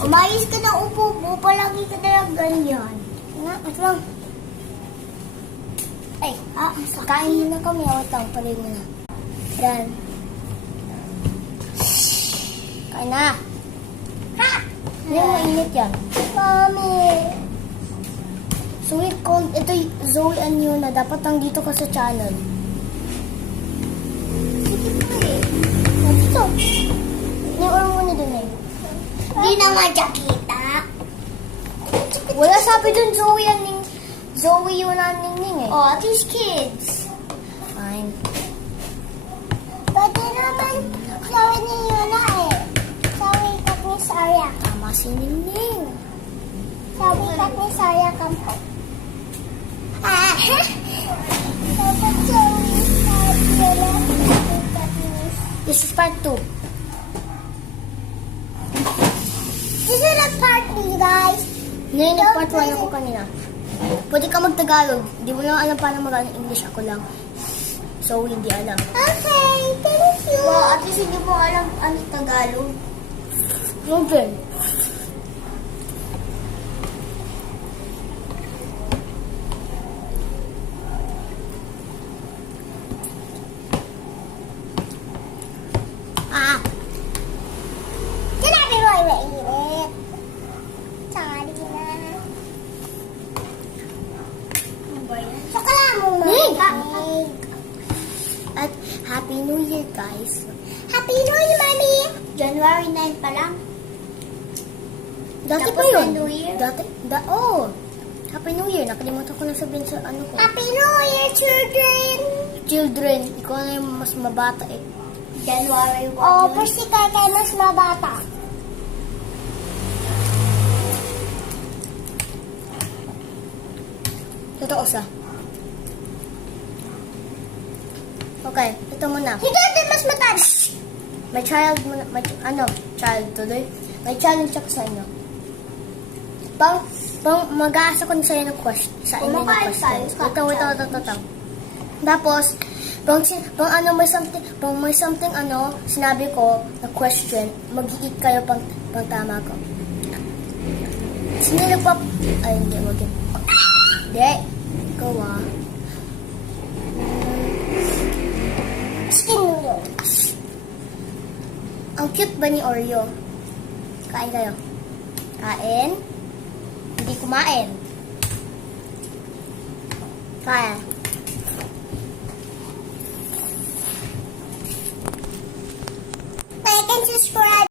Umayos ka na, upo. Palagi ka na lang ganyan. Ito lang. Ay, kain muna kami. Wait lang, palay mo na. Yan. Kain na. Ha! Yan, mainit yan. Mami! Sweet cold. Ito Zoe and Yuna. Dapat nandito ka sa channel. Dito. Nior mo na dun eh. Hindi naman kita. Wala sabi dun Zoe Yuna Ningning eh. Oh, these kids. Fine. Pwede naman Zoe ni Yuna eh. Zoe kat ni Sarya. Tama si Ningning. Zoe kat ni Sarya kampo. Dapat Zoe Sarya. This is part 2. This is not part 3, guys. Hindi, part 1 ako kanina. Pwede ka mag-Tagalog. Hindi mo lang alam paano mag-English. Ako lang. So, hindi alam. Okay, thank you. Well, at least hindi mo alam ano Tagalog. Okay. Sinabi mo ay mainit. Sorry na. Sakala mo, Mami. At Happy New Year, guys. Happy New Year, Mami. January 9 pa lang. Dati pa yun. New Year? Happy New Year. Nakalimutan ko na sabihin sa ano ko. Happy New Year, children. Children. Ikaw na yung mas mabata eh. January 1. Oh, pero si Kakay mas mabata. Totoo sa. Okay, ito muna. Hindi natin mas matanda. May child muna. Child tuloy. May challenge ako sa inyo. Mag-aasa ko sa inyo ng question. Sa inyo ng questions. Ito. Tapos, may something sinabi ko na question, mag-iit kayo pang tama ko. Sino pa? Ay, hindi, wag yun. Hindi. Ikaw Chicken noodles. Ang cute ba ni Oreo? Kain kayo. Kain. Hindi kumain. Kain. Like and subscribe.